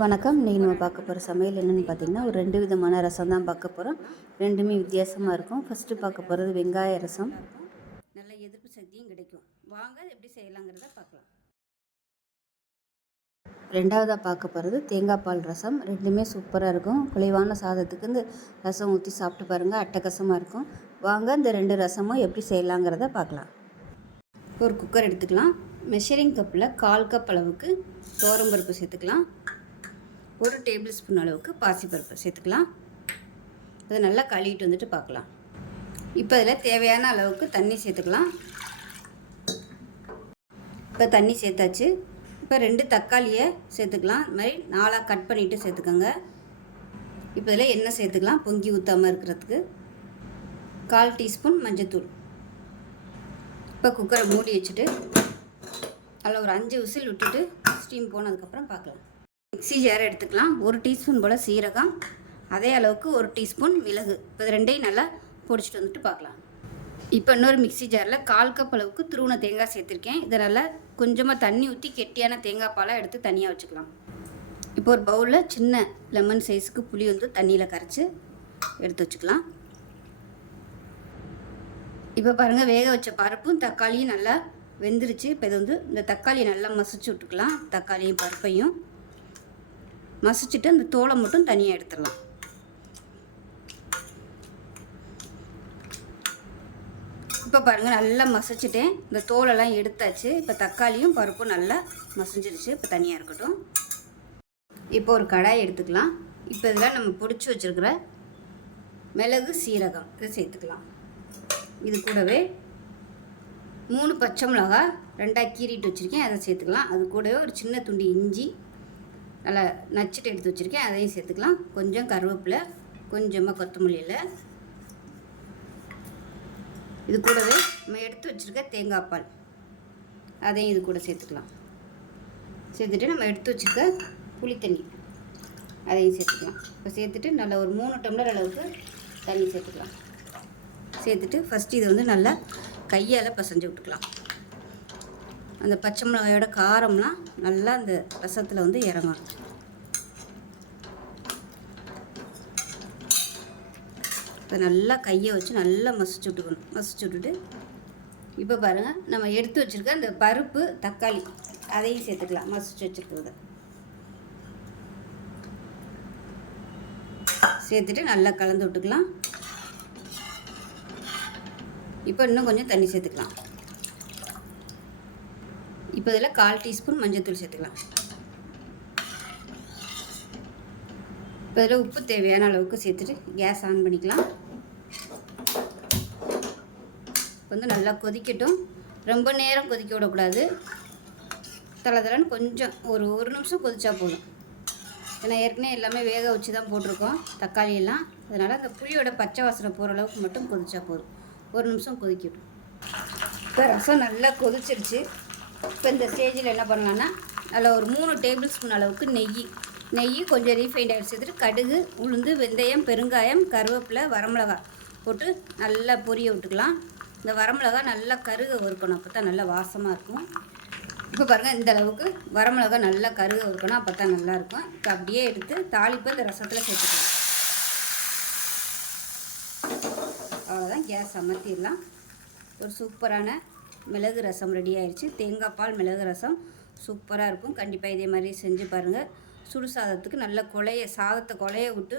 வணக்கம். இன்றைக்கி நம்ம பார்க்க போகிற சமையல் என்னென்னு பார்த்திங்கன்னா, ஒரு 2 விதமான ரசம் தான் பார்க்க போகிறோம். ரெண்டுமே வித்தியாசமாக இருக்கும். ஃபஸ்ட்டு பார்க்க போகிறது வெங்காய ரசம். நல்ல எதிர்ப்பு சக்தியும் கிடைக்கும். வாங்க எப்படி செய்யலாங்கிறத பார்க்கலாம். ரெண்டாவதாக பார்க்க போகிறது தேங்காய் பால் ரசம். ரெண்டுமே சூப்பராக இருக்கும். குறைவான சாதத்துக்கு இந்த ரசம் ஊற்றி சாப்பிட்டு பாருங்கள், அட்டகாசமாக இருக்கும். வாங்க இந்த 2 ரசமும் எப்படி செய்யலாங்கிறத பார்க்கலாம். ஒரு குக்கர் எடுத்துக்கலாம். மெஷரிங் கப்பில் 1/4 கப் அளவுக்கு துவரம்பருப்பு சேர்த்துக்கலாம். 1 டேபிள் ஸ்பூன் அளவுக்கு பாசிப்பருப்பு சேர்த்துக்கலாம். அதை நல்லா கழுவிட்டு வந்துட்டு பார்க்கலாம். இப்போ இதில் தேவையான அளவுக்கு தண்ணி சேர்த்துக்கலாம். இப்போ தண்ணி சேர்த்தாச்சு. இப்போ 2 தக்காளியை சேர்த்துக்கலாம். இது மாதிரி 4ஆக கட் பண்ணிவிட்டு சேர்த்துக்கோங்க. இப்போ இதில் எண்ணெய் சேர்த்துக்கலாம் பொங்கி ஊற்றாமல் இருக்கிறதுக்கு. 1/4 டீஸ்பூன் மஞ்சத்தூள். இப்போ குக்கரை மூடி வச்சுட்டு அதில் ஒரு 5 விசில் விட்டுட்டு ஸ்டீம் போனதுக்கப்புறம் பார்க்கலாம். மிக்ஸி ஜாரை எடுத்துக்கலாம். 1 டீஸ்பூன் போல் சீரகம், அதே அளவுக்கு 1 டீஸ்பூன் மிளகு. இப்போ இது ரெண்டையும் நல்லா பொடிச்சிட்டு வந்துட்டு பார்க்கலாம். இப்போ இன்னொரு மிக்ஸி ஜாரில் 1/4 கப் அளவுக்கு துருவன தேங்காய் சேர்த்துருக்கேன். இதை நல்லா கொஞ்சமாக தண்ணி ஊற்றி கெட்டியான தேங்காய் பாலை எடுத்து தனியாக வச்சுக்கலாம். இப்போ ஒரு பவுலில் சின்ன லெமன் சைஸுக்கு புளி வந்து தண்ணியில் கரைச்சி எடுத்து வச்சுக்கலாம். இப்போ பாருங்கள், வேக வச்ச பருப்பும் தக்காளியும் நல்லா வெந்துருச்சு. இப்போ இது வந்து இந்த தக்காளியை நல்லா மசிச்சு விட்டுக்கலாம். தக்காளியும் பருப்பையும் மசிச்சுட்டு அந்த தோலை மட்டும் தனியாக எடுத்துடலாம். இப்போ பாருங்கள், நல்லா மசிச்சுட்டேன். இந்த தோலெல்லாம் எடுத்தாச்சு. இப்போ தக்காளியும் பருப்பும் நல்லா மசிஞ்சிருச்சு. இப்போ தனியாக இருக்கட்டும். இப்போ ஒரு கடாய் எடுத்துக்கலாம். இப்போ இதில் நம்ம பொடிச்சு வச்சுருக்கிற மிளகு சீரகம் இதை சேர்த்துக்கலாம். இது கூடவே 3 பச்சை மிளகா 2ஆக கீறிட்டு வச்சுருக்கேன், அதை சேர்த்துக்கலாம். அது கூடவே ஒரு சின்ன துண்டு இஞ்சி நல்லா நச்சுட்டு எடுத்து வச்சுருக்கேன், அதையும் சேர்த்துக்கலாம். கொஞ்சம் கருவேப்பிலை, கொஞ்சமாக கொத்தமல்லி இலை. இது கூடவே நம்ம எடுத்து வச்சுருக்க தேங்காய் பால் அதையும் இது கூட சேர்த்துக்கலாம். சேர்த்துட்டு நம்ம எடுத்து வச்சுருக்க புளி தண்ணி அதையும் சேர்த்துக்கலாம். இப்போ சேர்த்துட்டு நல்லா ஒரு 3 டம்ளர் அளவுக்கு தண்ணி சேர்த்துக்கலாம். சேர்த்துட்டு ஃபஸ்ட்டு இதை வந்து நல்லா கையால் பசைஞ்சு விட்டுக்கலாம். அந்த பச்சை மிளகாயோட காரம்லாம் நல்லா அந்த ரசத்தில் வந்து இறங்கும். இப்போ நல்லா கையை வச்சு நல்லா மசிச்சு விட்டுக்கணும். மசிச்சு விட்டுட்டு இப்போ பாருங்கள், நம்ம எடுத்து வச்சுருக்க அந்த பருப்பு தக்காளி அதையும் சேர்த்துக்கலாம். மசிச்சு வச்சுருக்கிறத சேர்த்துட்டு நல்லா கலந்து விட்டுக்கலாம். இப்போ இன்னும் கொஞ்சம் தண்ணி சேர்த்துக்கலாம். இப்போ இதில் 1/4 டீஸ்பூன் மஞ்சத்தூள் சேர்த்துக்கலாம். இப்போ இதில் உப்பு தேவையான அளவுக்கு சேர்த்துட்டு கேஸ் ஆன் பண்ணிக்கலாம். இப்போ வந்து நல்லா கொதிக்கட்டும். ரொம்ப நேரம் கொதிக்க விடக்கூடாது. தளதளன்னு கொஞ்சம் ஒரு நிமிஷம் கொதிச்சா போதும். ஏன்னா ஏற்கனவே எல்லாமே வேக வச்சு தான் போட்டிருக்கோம் தக்காளியெல்லாம். அதனால் அந்த புளியோட பச்சை வாசனை போகிற அளவுக்கு மட்டும் கொதிச்சா போதும். 1 நிமிஷம் கொதிக்கட்டும். இப்போ ரசம் நல்லா கொதிச்சிருச்சு. இப்போ இந்த ஸ்டேஜில் என்ன பண்ணலான்னா, அதில் ஒரு 3 டேபிள் ஸ்பூன் அளவுக்கு நெய் கொஞ்சம் ரீஃபைண்ட் ஆயில் சேர்த்துட்டு கடுகு, உளுந்து, வெந்தயம், பெருங்காயம், கருவேப்பிலை, வரமிளகாய் போட்டு நல்லா பொரிய விட்டுக்கலாம். இந்த வரமிளகாய் நல்லா கருக வறுக்கணும், அப்போ தான் நல்லா வாசமாக இருக்கும். இப்போ பாருங்கள், இந்த அளவுக்கு வரமிளகாய் நல்லா கருக வறுக்கணும், அப்போ தான் நல்லாயிருக்கும். இப்போ அப்படியே எடுத்து தாளிப்பு இந்த ரசத்தில் சேர்த்துக்கலாம். அவ்வளோதான், கேஸ் அமர்த்திடலாம். ஒரு சூப்பரான மிளகு ரசம் ரெடி ஆயிடுச்சு. தேங்காய் பால் மிளகு ரசம் சூப்பராக இருக்கும். கண்டிப்பாக இதே மாதிரி செஞ்சு பாருங்கள். சுடு சாதத்துக்கு நல்ல சாதத்தை குழைய விட்டு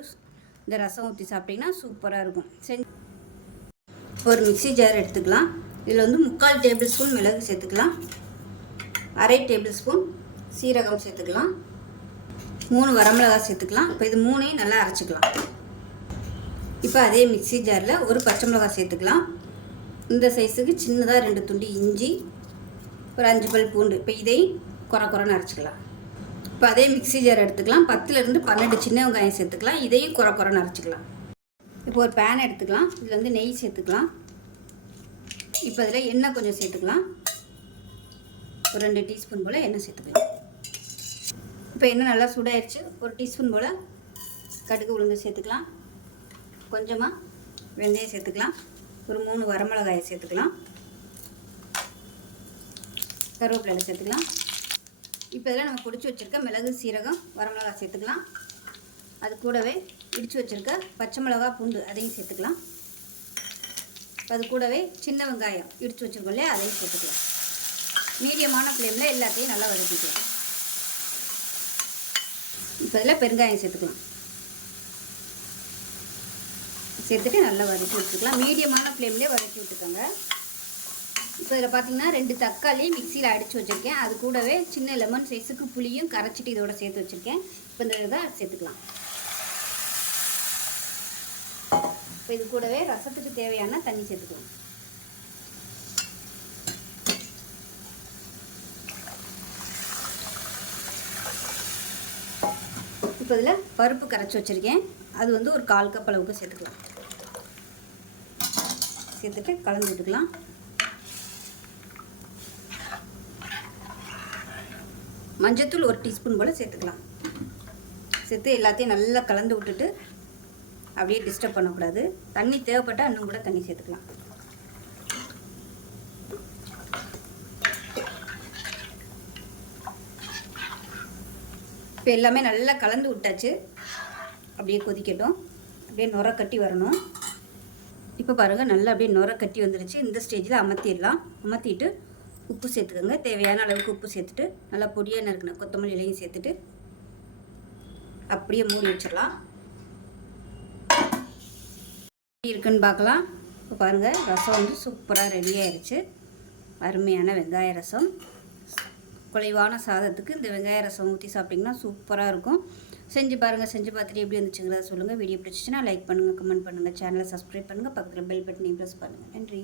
இந்த ரசம் ஊற்றி சாப்பிட்டிங்கன்னா சூப்பராக இருக்கும். ஒரு மிக்ஸி ஜார் எடுத்துக்கலாம். இதில் வந்து 3/4 டேபிள் ஸ்பூன் மிளகு சேர்த்துக்கலாம். 1/2 டேபிள் ஸ்பூன் சீரகம் சேர்த்துக்கலாம். 3 வரமிளகாய் சேர்த்துக்கலாம். இப்போ இது 3ஐயும் நல்லா அரைச்சிக்கலாம். இப்போ அதே மிக்ஸி ஜாரில் ஒரு பச்சை மிளகாய் சேர்த்துக்கலாம். இந்த சைஸுக்கு சின்னதாக 2 துண்டு இஞ்சி, ஒரு 5 பல் பூண்டு. இப்போ இதையும் குறைன்னு அரைச்சிக்கலாம். இப்போ அதே மிக்ஸி ஜார் எடுத்துக்கலாம். 10லேருந்து 12 சின்ன வெங்காயம் சேர்த்துக்கலாம். இதையும் குறைன்னு அரைச்சிக்கலாம். இப்போ ஒரு பேன் எடுத்துக்கலாம். இதில் வந்து நெய் சேர்த்துக்கலாம். இப்போ இதில் எண்ணெய் கொஞ்சம் சேர்த்துக்கலாம். ஒரு 2 டீஸ்பூன் போல் எண்ணெய் சேர்த்துக்கலாம். இப்போ எண்ணெய் நல்லா சூடாயிருச்சு. 1 டீஸ்பூன் போல் கடுகு உளுந்து சேர்த்துக்கலாம். கொஞ்சமாக வெந்தயம் சேர்த்துக்கலாம். ஒரு 3 வரமிளகாயை சேர்த்துக்கலாம். கருவேப்பிலை சேர்த்துக்கலாம். இப்போ இதெல்லாம் நம்ம பிடிச்சி வச்சுருக்க மிளகு சீரகம் வரமிளகாய் சேர்த்துக்கலாம். அது கூடவே இடித்து வச்சுருக்க பச்சை மிளகா பூண்டு அதையும் சேர்த்துக்கலாம். அது கூடவே சின்ன வெங்காயம் இடித்து வச்சுருக்கோம் இல்லையா, அதையும் சேர்த்துக்கலாம். மீடியமான ஃப்ளேமில் எல்லாத்தையும் நல்லா வதக்கிக்கலாம். இப்போ இதில் பெருங்காயம் சேர்த்துக்கலாம். சேர்த்துட்டு நல்லா வதக்கி வச்சுக்கலாம். மீடியமான ஃப்ளேம்லேயே வதக்கி விட்டுக்கோங்க. இப்போ இதில் பார்த்தீங்கன்னா 2 தக்காளி மிக்சியில் அடித்து வச்சுருக்கேன். அது கூடவே சின்ன லெமன் சைஸுக்கு புளியும் கரைச்சிட்டு இதோட சேர்த்து வச்சுருக்கேன். இப்போ இந்த இதை சேர்த்துக்கலாம். இப்போ இது கூடவே ரசத்துக்கு தேவையான தண்ணி சேர்த்துக்கலாம். இப்போ இதில் பருப்பு கரைச்சி வச்சுருக்கேன். அது வந்து ஒரு 1/4 கப் அளவுக்கு சேர்த்துக்கலாம். சேர்த்துட்டு கலந்து விட்டுக்கலாம். மஞ்சத்தூள் 1 டீஸ்பூன் போல் சேர்த்துக்கலாம். சேர்த்து எல்லாத்தையும் நல்லா கலந்து விட்டுட்டு அப்படியே டிஸ்டர்ப் பண்ணக்கூடாது. தண்ணி தேவைப்பட்டால் இன்னும் கூட தண்ணி சேர்த்துக்கலாம். இப்போ எல்லாமே நல்லா கலந்து விட்டாச்சு. அப்படியே கொதிக்கட்டும். அப்படியே நுர கட்டி வரணும். இப்போ பாருங்கள் நல்லா அப்படியே நுர கட்டி வந்துருச்சு. இந்த ஸ்டேஜில் அமர்த்திடலாம். அமர்த்திட்டு உப்பு சேர்த்துக்கோங்க. தேவையான அளவுக்கு உப்பு சேர்த்துட்டு நல்லா பொடியாக நறுக்கின கொத்தமல்லி இலையும் சேர்த்துட்டு அப்படியே மூடி வச்சிடலாம். எப்படி இருக்குன்னு பார்க்கலாம். இப்போ பாருங்கள் ரசம் வந்து சூப்பராக ரெடி ஆயிடுச்சு. அருமையான வெங்காய ரசம். குறைவான சாதத்துக்கு இந்த வெங்காய ரசம் ஊற்றி சாப்பிட்டிங்கன்னா சூப்பராக இருக்கும். செஞ்சு பாருங்கள். செஞ்சு பார்த்துட்டு எப்படி இருந்துச்சுங்கிறத சொல்லுங்கள். வீடியோ பிடிச்சிச்சின்னா லைக் பண்ணுங்கள், கமெண்ட் பண்ணுங்கள், சேனலை சப்ஸ்கிரைப் பண்ணுங்கள், பக்கத்தில் பெல் பட்டனையும் ப்ரெஸ் பண்ணுங்கள். நன்றி.